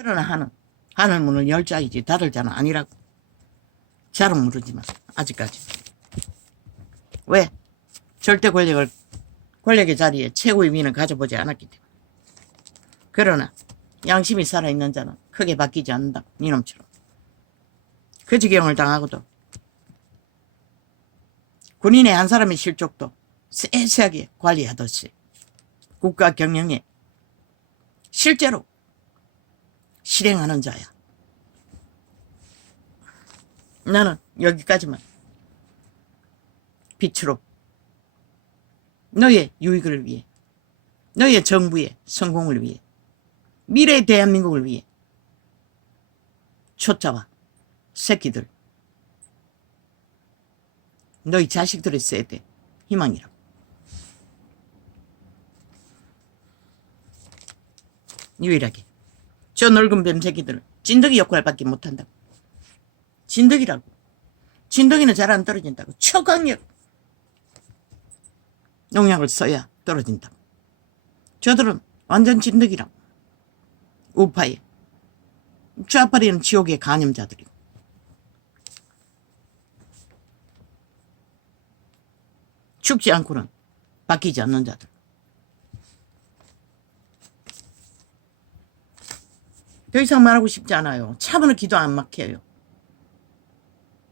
그러나 하는 하늘 문을 열 자이지 닫을 자는 아니라고. 잘은 모르지만 아직까지. 왜? 절대 권력을 권력의 자리에 최고의 위는 가져보지 않았기 때문에. 그러나 양심이 살아있는 자는 크게 바뀌지 않는다. 니놈처럼. 그 지경을 당하고도 군인의 한 사람의 실족도 세세하게 관리하듯이 국가 경영에 실제로 실행하는 자야. 나는 여기까지만. 빛으로. 너의 유익을 위해. 너의 정부의 성공을 위해. 미래 대한민국을 위해. 초짜와 새끼들. 너희 자식들의 세대 희망이라고. 유일하게 저 늙은 뱀새끼들은 진드기 역할밖에 못한다고. 진드기라고. 진드기는 잘 안 떨어진다고. 초강력 농약을 써야 떨어진다고. 저들은 완전 진드기라고. 우파에 좌파리는 지옥의 간염자들이고. 죽지 않고는 바뀌지 않는 자들 더 이상 말하고 싶지 않아요 차분히 기도 안 막혀요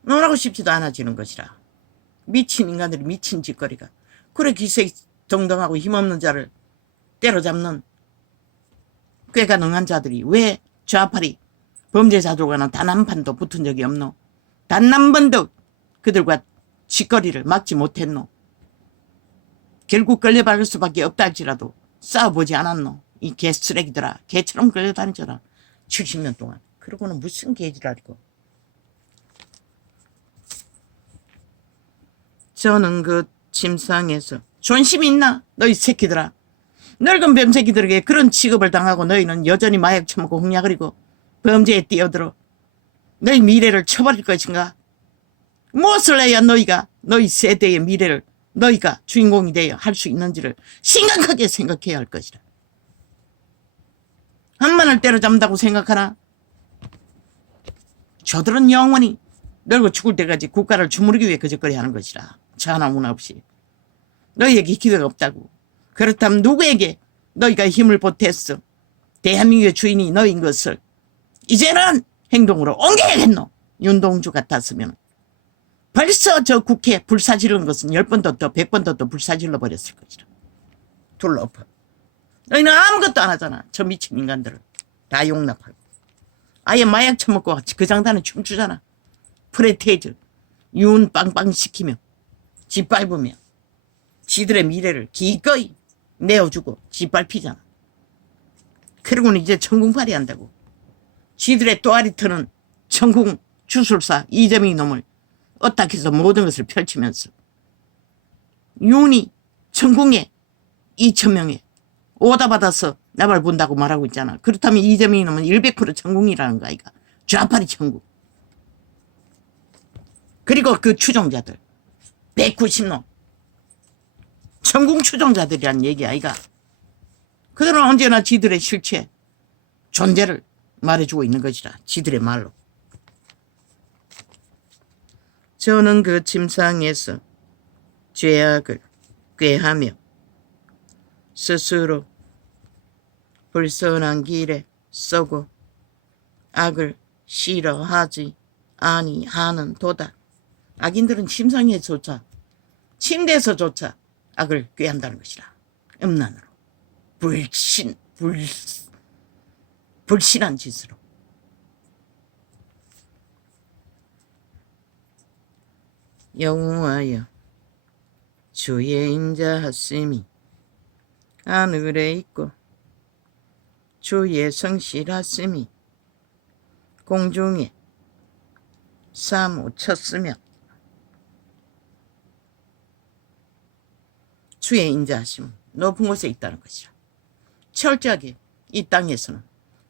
말하고 싶지도 않아지는 것이라 미친 인간들이 미친 짓거리가 그래 기세 정당하고 힘없는 자를 때려잡는 꾀가 능한 자들이 왜 좌파리 범죄자들과는 단 한 판도 붙은 적이 없노? 단 한 번도 그들과 짓거리를 막지 못했노? 결국 끌려박을 수밖에 없다 할지라도 싸워보지 않았노? 이 개 쓰레기들아 개처럼 끌려다니잖아 70년 동안 그러고는 무슨 개지랄이고 저는 그 침상에서 존심 있나? 너희 새끼들아 늙은 뱀새끼들에게 그런 취급을 당하고 너희는 여전히 마약 처먹고 홍약을이고 범죄에 뛰어들어 너희 미래를 쳐버릴 것인가? 무엇을 해야 너희가 너희 세대의 미래를 너희가 주인공이 되어 할 수 있는지를 심각하게 생각해야 할 것이다. 한만을 때려잡는다고 생각하나? 저들은 영원히 늙어 죽을 때까지 국가를 주무르기 위해 그저거리 하는 것이라. 문화 없이. 너희에게 기회가 없다고. 그렇다면 누구에게 너희가 힘을 보탰어? 대한민국의 주인이 너인 것을 이제는 행동으로 옮겨야겠노. 윤동주 같았으면 벌써 저 국회 불사지른 것은 열 번도 더, 백 번도 더 불사질러 버렸을 것이라. 둘러엎어. 너희는 아무것도 안 하잖아. 저 미친 인간들을. 다 용납하고. 아예 마약 처먹고 그 장단에 춤추잖아. 프레테이즈. 윤 빵빵 시키며. 짓밟으며. 지들의 미래를 기꺼이 내어주고 짓밟히잖아. 그러고는 이제 천궁팔이 한다고. 지들의 또아리 터는 천궁 주술사 이재명이 놈을 어떻게 해서 모든 것을 펼치면서 윤이 천궁에 2천 명에 오다 받아서 나발 본다고 말하고 있잖아. 그렇다면 이재명이 놈은 100% 천궁이라는 거 아이가. 좌파리 천궁. 그리고 그 추종자들 190놈 천궁 추종자들이란 얘기 아이가. 그들은 언제나 지들의 실체, 존재를 말해주고 있는 것이라. 지들의 말로. 저는 그 침상에서 죄악을 꾀하며 스스로 불선한 길에 쏘고 악을 싫어하지 아니하는 도다. 악인들은 침상에조차 침대에서조차 악을 꾀한다는 것이라. 음란으로 불신 불 불신한 짓으로 여호와여 주의 인자하심이 하늘에 있고 주의 성실하심이 공중에 사무쳤으며 주의 인자하심은 높은 곳에 있다는 것이라. 철저하게 이 땅에서는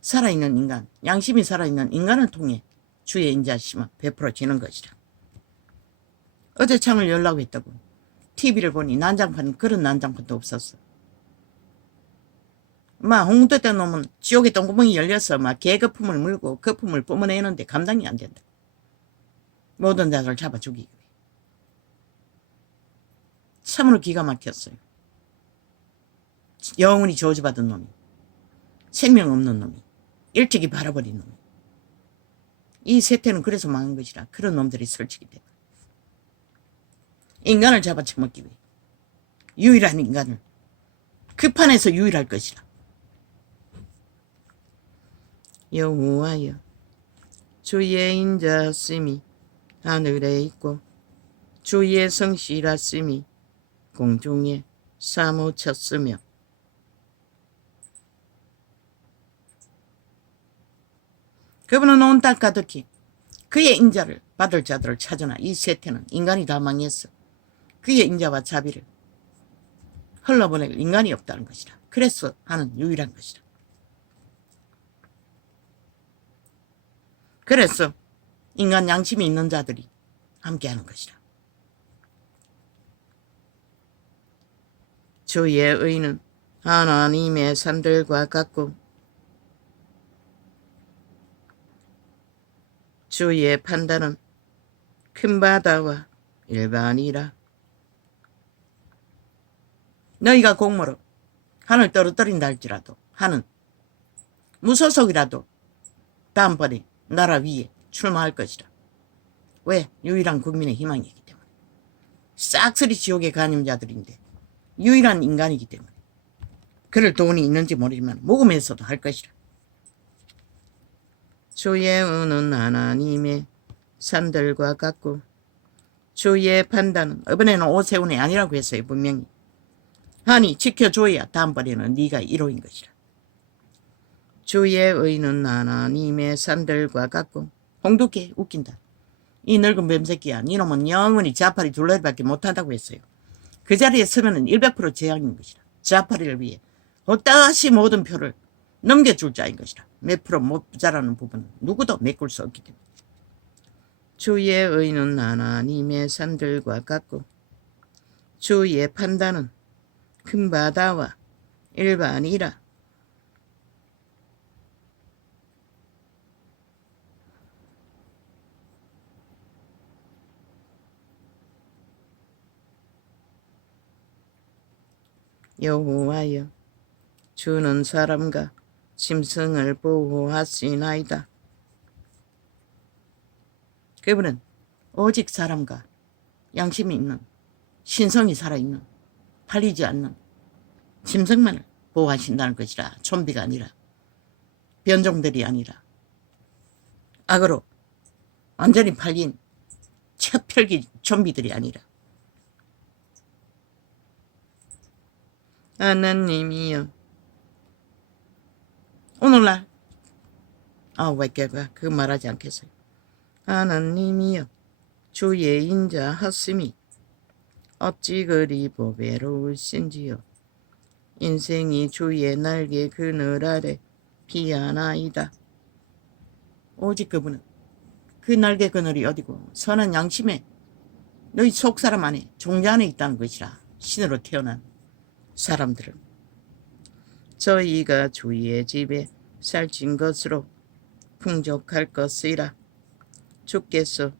살아있는 인간, 양심이 살아있는 인간을 통해 주의 인자하심은 베풀어지는 것이라. 어제 창을 열라고 했다고. TV를 보니 난장판, 그런 난장판도 없었어. 막 홍도 때 놈은 지옥의 똥구멍이 열려서 막 개거품을 물고 거품을 뿜어내는데 감당이 안 된다. 모든 자를 잡아 죽이기 위해. 참으로 기가 막혔어요. 영원히 저주받은 놈이. 생명 없는 놈이. 일찍이 바라버린 놈이. 이 세태는 그래서 망한 것이라. 그런 놈들이 설치기 때문에. 인간을 잡아쳐먹기 위해. 유일한 인간을. 그 판에서 유일할 것이라. 여호와여 주의 인자심이 하늘에 있고 주의 성실하심이 공중에 사무쳤으며 그분은 온 땅 가득히 그의 인자를 받을 자들을 찾으나 이 세태는 인간이 다 망했어. 그의 인자와 자비를 흘러보낼 인간이 없다는 것이라. 그래서 하는 유일한 것이라. 그래서 인간 양심이 있는 자들이 함께하는 것이라. 주의 의는 하나님의 산들과 같고 주의 판단은 큰 바다와 일반이라. 너희가 공모로 하늘 떨어뜨린다 할지라도 하는 무소속이라도 다음번에 나라 위에 출마할 것이라. 왜? 유일한 국민의 희망이기 때문에. 싹쓸이 지옥의 간임자들인데 유일한 인간이기 때문에. 그럴 돈이 있는지 모르지만 모금에서도 할 것이라. 주의 은은 하나님의 산들과 같고 주의 판단은 이번에는 오세훈이 아니라고 했어요 분명히. 하니 지켜줘야 다음번에는 네가 1호인 것이라. 주의 의는 하나님의 산들과 같고 홍두깨 웃긴다. 이 늙은 뱀새끼야. 니놈은 영원히 자파리 둘러리밖에 못한다고 했어요. 그 자리에 서면 은 100% 재앙인 것이라. 자파리를 위해 어따시 모든 표를 넘겨줄 자인 것이라. 몇 프로 못 자라는 부분은 누구도 메꿀 수 없기 때문에. 주의 의는 하나님의 산들과 같고 주의 판단은 큰 바다와 일반이라. 여호와여 주는 사람과 짐승을 보호하시나이다. 그분은 오직 사람과 양심이 있는 신성이 살아있는 팔리지 않는 짐승만을 보호하신다는 것이라 좀비가 아니라 변종들이 아니라 악으로 완전히 팔린 첫혈기 좀비들이 아니라 하나님이여. 오늘날 아 왜 깨가 그 말하지 않겠어요. 하나님이여 주의 인자 하심이 어찌 그리 보배로우신지요? 인생이 주의 날개 그늘 아래 피하나이다. 오직 그분은 그 날개 그늘이 어디고 선한 양심에 너희 속사람 안에 종자 안에 있다는 것이라 신으로 태어난 사람들은 저희가 주의 집에 살찐 것으로 풍족할 것이라 주께서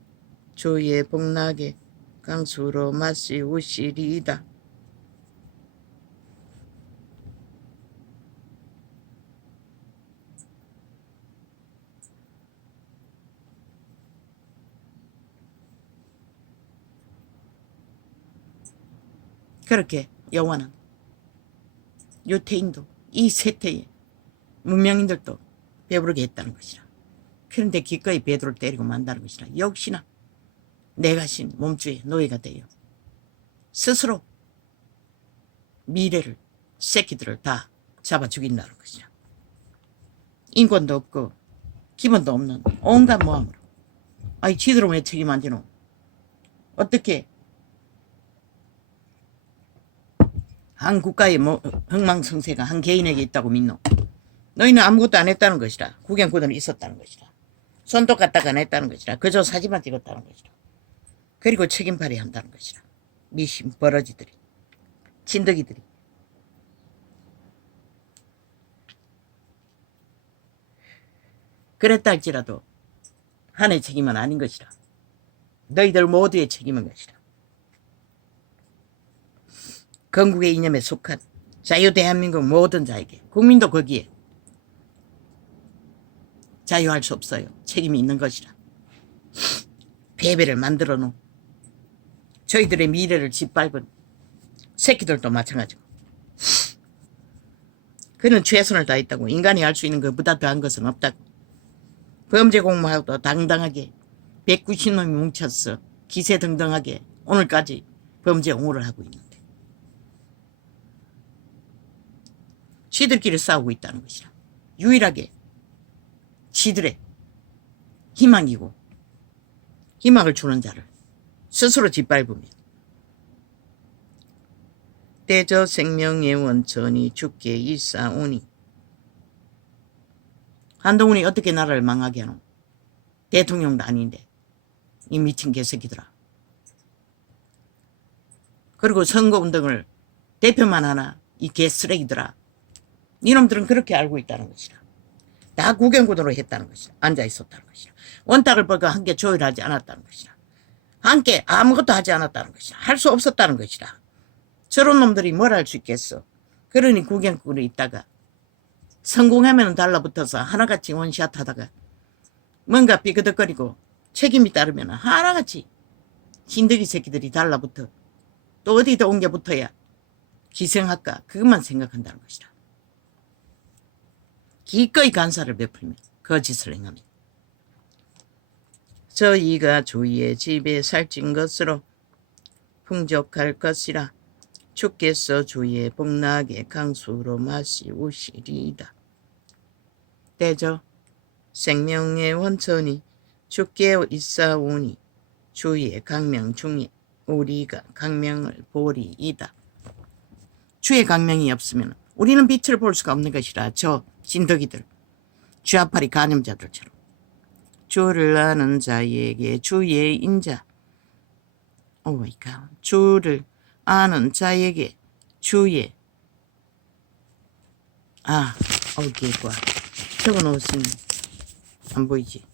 주의 복락에 강수로 마시우시리이다. 그렇게 여호와는 유태인도 이 세태에 문명인들도 배부르게 했다는 것이라. 그런데 기꺼이 베드로를 때리고 만다는 것이라. 역시나 내가 신 몸주의 노예가 되어 스스로 미래를 새끼들을 다 잡아 죽인다는 것이라. 인권도 없고 기본도 없는 온갖 모함으로. 아이 지들은 왜 책임 안 지노? 어떻게 한 국가의 뭐 흥망성쇠가 한 개인에게 있다고 믿노. 너희는 아무것도 안 했다는 것이라. 국경 구도는 있었다는 것이라. 손도 갖다가 안 했다는 것이라. 그저 사진만 찍었다는 것이라. 그리고 책임 발휘한다는 것이라. 미심 버러지들이. 진덕이들이. 그랬다 할지라도 한의 책임은 아닌 것이라. 너희들 모두의 책임은 것이라. 건국의 이념에 속한 자유 대한민국 모든 자에게 국민도 거기에 자유할 수 없어요. 책임이 있는 것이라. 패배를 만들어 놓은 저희들의 미래를 짓밟은 새끼들도 마찬가지고 그는 최선을 다했다고 인간이 할 수 있는 것보다 더한 것은 없다고 범죄 공모하고도 당당하게 190놈이 뭉쳤어 기세등등하게 오늘까지 범죄 옹호를 하고 있는 데 시들끼리 싸우고 있다는 것이라 유일하게 시들의 희망이고 희망을 주는 자를 스스로 짓밟으며 때저 생명의 원천이 죽게 일사오니 한동훈이 어떻게 나라를 망하게 하노? 대통령도 아닌데 이 미친 개새끼들아. 그리고 선거운동을 대표만 하나 이 개쓰레기들아 이놈들은 그렇게 알고 있다는 것이라. 다 구경구도로 했다는 것이라. 앉아 있었다는 것이라. 원탁을 벌고 함께 조율하지 않았다는 것이라. 함께 아무것도 하지 않았다는 것이라. 할수 없었다는 것이라. 저런 놈들이 뭘 할 수 있겠어? 그러니 구경꾼으로 있다가 성공하면 달라붙어서 하나같이 원샷 하다가 뭔가 삐그덕거리고 책임이 따르면 하나같이 진드기 새끼들이 달라붙어 또 어디다 옮겨 붙어야 기생할까? 그것만 생각한다는 것이라 기꺼이 간사를 베풀며 거짓을 행하며 저희가 조이의 집에 살찐 것으로 풍족할 것이라 주께서 주의 복락의 강수로 마시우시리이다. 때저 생명의 원천이 주께 있사오니 주의 강명 중에 우리가 강명을 보리이다. 주의 강명이 없으면 우리는 빛을 볼 수가 없는 것이라 저 진덕이들 쥐아파리 간염자들처럼. 주를 아는 자에게 주의 인자. 오마이갓 주를 아는 자에게 주의. 아 어기과 적어놓으시면 안 보이지?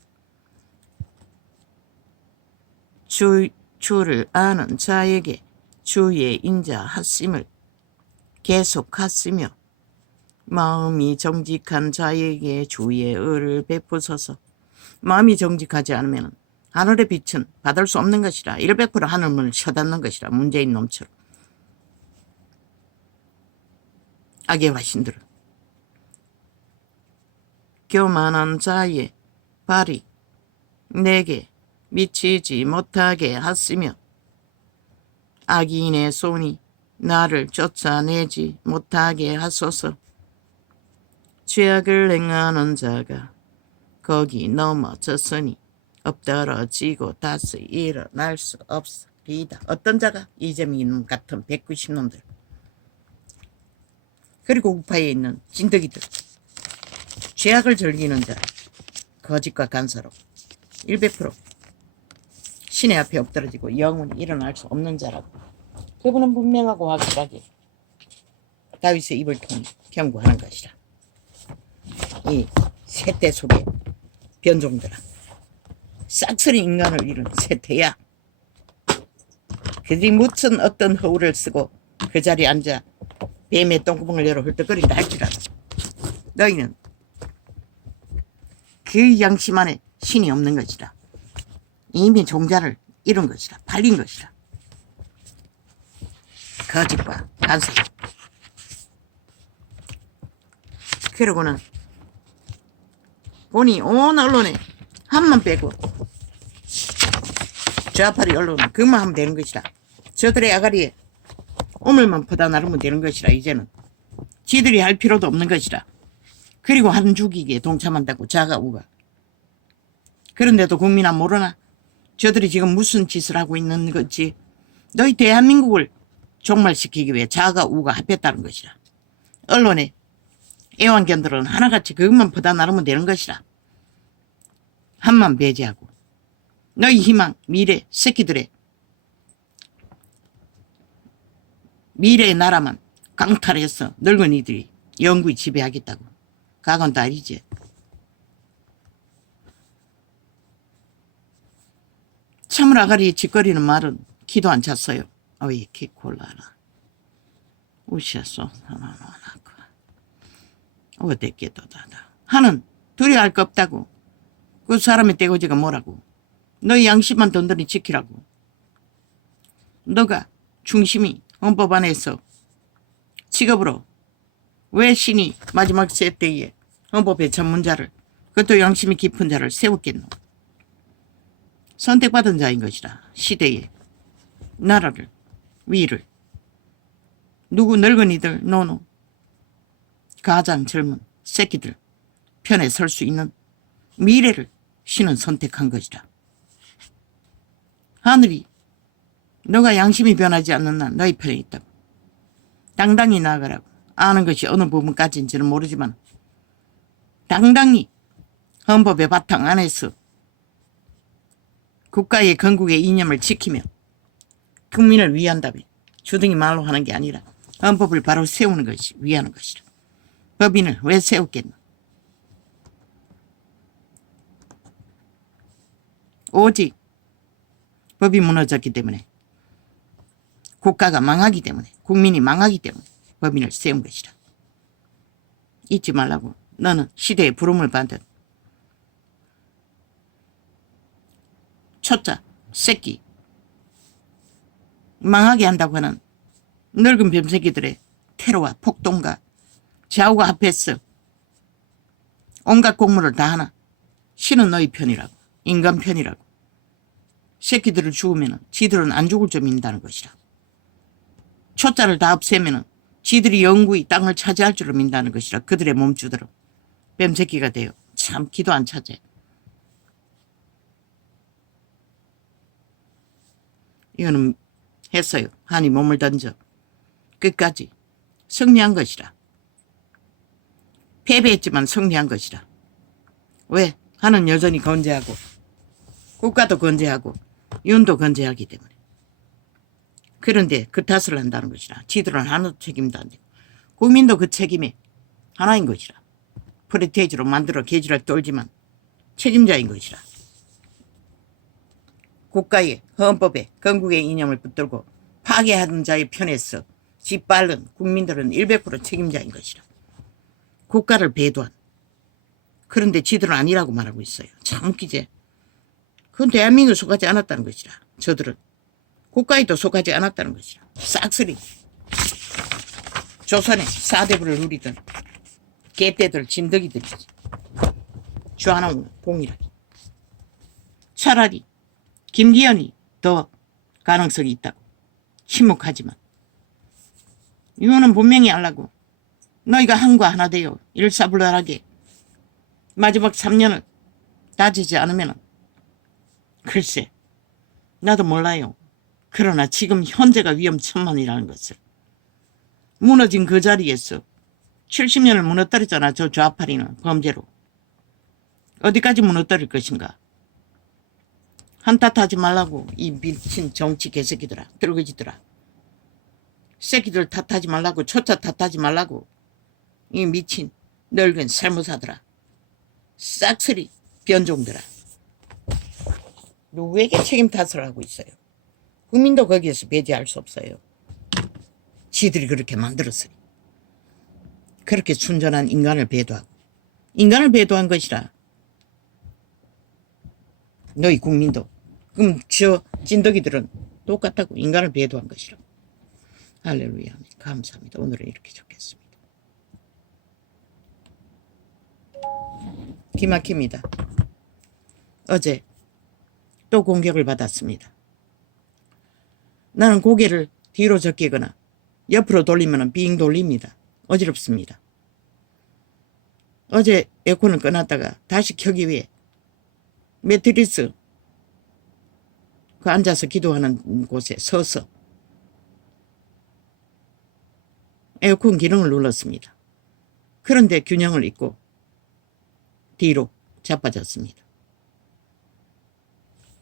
주, 주를 아는 자에게 주의 인자 하심을 계속 하시며 마음이 정직한 자에게 주의 의를 베푸소서. 마음이 정직하지 않으면 하늘의 빛은 받을 수 없는 것이라. 100% 하늘문을 쳐닫는 것이라. 문재인 놈처럼. 악의 화신들은 교만한 자의 발이 내게 미치지 못하게 하시며 악인의 손이 나를 쫓아내지 못하게 하소서. 죄악을 행하는 자가 거기 넘어졌으니 엎드러지고 다시 일어날 수 없으리다. 어떤 자가? 이재민 같은 190놈들. 그리고 우파에 있는 진덕이들. 죄악을 즐기는 자. 거짓과 간사로 100% 신의 앞에 엎드러지고 영원히 일어날 수 없는 자라고 그분은 분명하고 확실하게 다윗의 입을 통해 경고하는 것이라. 이 세대 속에 변종들아 싹쓸이 인간을 잃은 세태야. 그들이 무슨 어떤 허울을 쓰고 그 자리에 앉아 뱀의 똥구멍을 열어 헐떡거린다 할지라도 너희는 그 양심 안에 신이 없는 것이라. 이미 종자를 잃은 것이라 팔린 것이라 거짓과 간섭 그러고는 보니 온 언론에 한만 빼고 좌파리 언론은 그만 하면 되는 것이라 저들의 아가리에 오물만 퍼다 나르면 되는 것이라 이제는. 지들이 할 필요도 없는 것이라. 그리고 한 주기기에 동참한다고 자가 우가. 그런데도 국민은 모르나? 저들이 지금 무슨 짓을 하고 있는 건지? 너희 대한민국을 종말시키기 위해 자가 우가 합했다는 것이라. 언론의 애완견들은 하나같이 그것만 퍼다 나르면 되는 것이라. 한만 배제하고 너희 희망, 미래, 새끼들의 미래의 나라만 강탈해서 늙은이들이 영구히 지배하겠다고. 가건 딸이지. 참을 아가리 짓거리는 말은 기도 안 찼어요. 어이 키콜라라. 우시아소 하나나나그 어땠게도 다다. 하는 둘이 할거 없다고. 그 사람의 떼거지가 뭐라고. 너희 양심만 던던히 지키라고. 너가 중심이 헌법 안에서 직업으로 왜 신이 마지막 세 때에 헌법의 전문자를 그것도 양심이 깊은 자를 세웠겠노. 선택받은 자인 것이라 시대에 나라를 위를. 누구 늙은이들 노노. 가장 젊은 새끼들 편에 설 수 있는 미래를 신은 선택한 것이라 하늘이 너가 양심이 변하지 않는 한 너희 편에 있다고. 당당히 나아가라고. 아는 것이 어느 부분까지인지는 모르지만 당당히 헌법의 바탕 안에서 국가의 건국의 이념을 지키며 국민을 위한다며 주둥이 말로 하는 게 아니라 헌법을 바로 세우는 것이 위하는 것이라. 법인을 왜 세웠겠노? 오직 법이 무너졌기 때문에 국가가 망하기 때문에 국민이 망하기 때문에 법인을 세운 것이라. 잊지 말라고 너는 시대의 부름을 받은 초짜 새끼 망하게 한다고 하는 늙은 뱀새끼들의 테러와 폭동과 좌우가 합해서 온갖 공무를 다 하나. 신은 너희 편이라고 인간 편이라고. 새끼들을 죽으면 지들은 안 죽을 줄 믿는다는 것이라. 초짜를 다 없애면 지들이 영구히 땅을 차지할 줄을 믿는다는 것이라 그들의 몸주대로 뱀새끼가 되어 참 기도 안 차지. 이거는 했어요. 한이 몸을 던져 끝까지 승리한 것이라. 패배했지만 승리한 것이라. 왜? 한은 여전히 건재하고 국가도 건재하고 윤도 건재하기 때문에. 그런데 그 탓을 한다는 것이라. 지들은 하나도 책임도 안 되고 국민도 그 책임에 하나인 것이라. 프레테이지로 만들어 계지를 떨지만 책임자인 것이라. 국가의 헌법에 건국의 이념을 붙들고 파괴하던 자의 편에서 짓밟는 국민들은 100% 책임자인 것이라. 국가를 배도한. 그런데 지들은 아니라고 말하고 있어요. 참 웃기지. 그건 대한민국에 속하지 않았다는 것이라. 저들은. 국가에도 속하지 않았다는 것이라. 싹쓸이. 조선의 사대부를 누리던 개떼들, 진드기들이지. 주하나는 봉이라기. 차라리 김기현이 더 가능성이 있다고. 침묵하지만. 이거는 분명히 알라고. 너희가 한과 하나 되어 일사불란하게 마지막 3년을 따지지 않으면 글쎄 나도 몰라요. 그러나 지금 현재가 위험천만이라는 것을 무너진 그 자리에서 70년을 무너뜨렸잖아 저 좌파리는 범죄로 어디까지 무너뜨릴 것인가 한탓하지 말라고 이 미친 정치 개새끼들아 들거지들아. 새끼들 탓하지 말라고 초짜 탓하지 말라고. 이 미친 늙은 살무사들아. 싹쓸이 변종들아. 누구에게 책임 탓을 하고 있어요? 국민도 거기에서 배제할 수 없어요. 지들이 그렇게 만들었으니. 그렇게 순전한 인간을 배도하고. 인간을 배도한 것이라. 너희 국민도 그럼 저 찐덕이들은 똑같다고 인간을 배도한 것이라. 할렐루야. 감사합니다. 오늘은 이렇게 적겠습니다. 기막힙니다. 어제 또 공격을 받았습니다. 나는 고개를 뒤로 적기거나 옆으로 돌리면 빙 돌립니다. 어지럽습니다. 어제 에어컨을 꺼놨다가 다시 켜기 위해 매트리스 그 앉아서 기도하는 곳에 서서 에어컨 기능을 눌렀습니다. 그런데 균형을 잃고 뒤로 자빠졌습니다.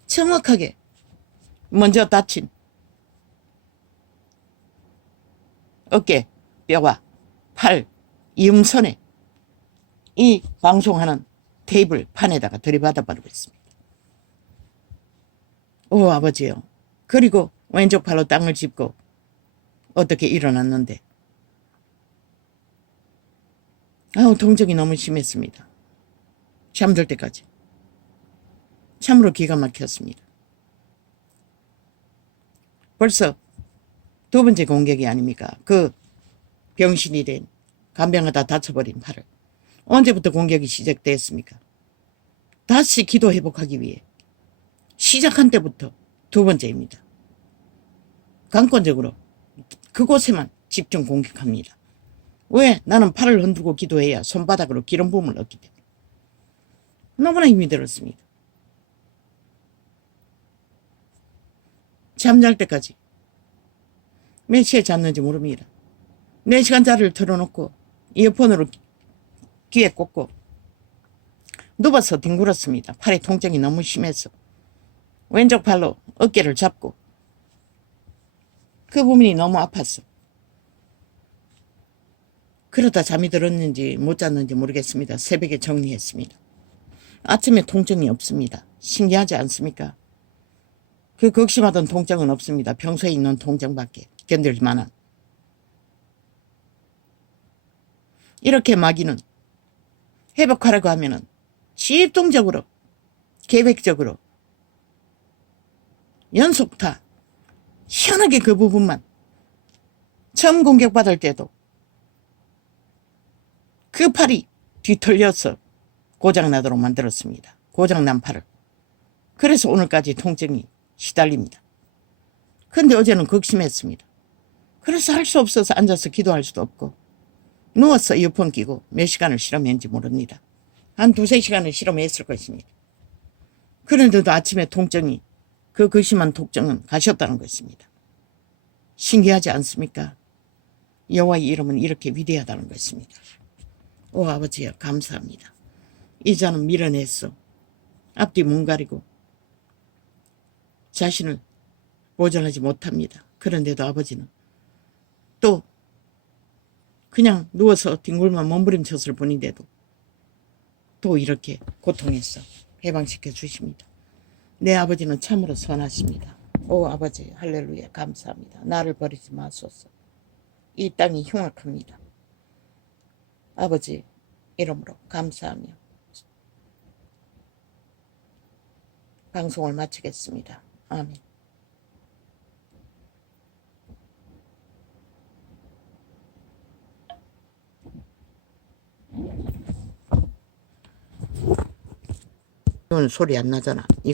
정확하게 먼저 다친 어깨, 뼈와 팔, 이음선에 이 방송하는 테이블 판에다가 들이받아 버리고 있습니다. 오 아버지요. 그리고 왼쪽 팔로 땅을 짚고 어떻게 일어났는데 아우 동정이 너무 심했습니다. 잠들 때까지 참으로 기가 막혔습니다. 벌써 두 번째 공격이 아닙니까? 그 병신이 된 간병하다 다쳐버린 팔을 언제부터 공격이 시작됐습니까? 다시 기도 회복하기 위해 시작한 때부터 두 번째입니다. 강권적으로 그곳에만 집중 공격합니다. 왜? 나는 팔을 흔들고 기도해야 손바닥으로 기름 부음을 얻기 때문에. 너무나 힘이 들었습니다. 잠잘 때까지 몇 시에 잤는지 모릅니다. 4시간짜리를 틀어놓고 이어폰으로 귀에 꽂고 누워서 뒹굴었습니다. 팔의 통증이 너무 심해서 왼쪽 팔로 어깨를 잡고 그 부분이 너무 아팠어. 그러다 잠이 들었는지 못 잤는지 모르겠습니다. 새벽에 정리했습니다. 아침에 통증이 없습니다. 신기하지 않습니까? 그 극심하던 통증은 없습니다. 평소에 있는 통증밖에 견딜 만한. 이렇게 마귀는 회복하라고 하면은 집중적으로 계획적으로 연속타 희한하게 그 부분만 처음 공격받을 때도 그 팔이 뒤틀려서 고장나도록 만들었습니다. 고장난 팔을. 그래서 오늘까지 통증이 시달립니다. 근데 어제는 극심했습니다. 그래서 할 수 없어서 앉아서 기도할 수도 없고 누워서 이어폰 끼고 몇 시간을 실험했는지 모릅니다. 한 두세 시간을 실험했을 것입니다. 그런데도 아침에 통증이 그 극심한 통증은 가셨다는 것입니다. 신기하지 않습니까? 여호와의 이름은 이렇게 위대하다는 것입니다. 오 아버지여 감사합니다. 이자는 밀어냈어. 앞뒤 문 가리고 자신을 보존하지 못합니다. 그런데도 아버지는 또 그냥 누워서 뒹굴만 몸부림쳤을 뿐인데도 또 이렇게 고통에서 해방시켜 주십니다. 내 아버지는 참으로 선하십니다. 오 아버지 할렐루야 감사합니다. 나를 버리지 마소서. 이 땅이 흉악합니다. 아버지 이름으로 감사하며 방송을 마치겠습니다. 아멘. 이건 소리 안 나잖아.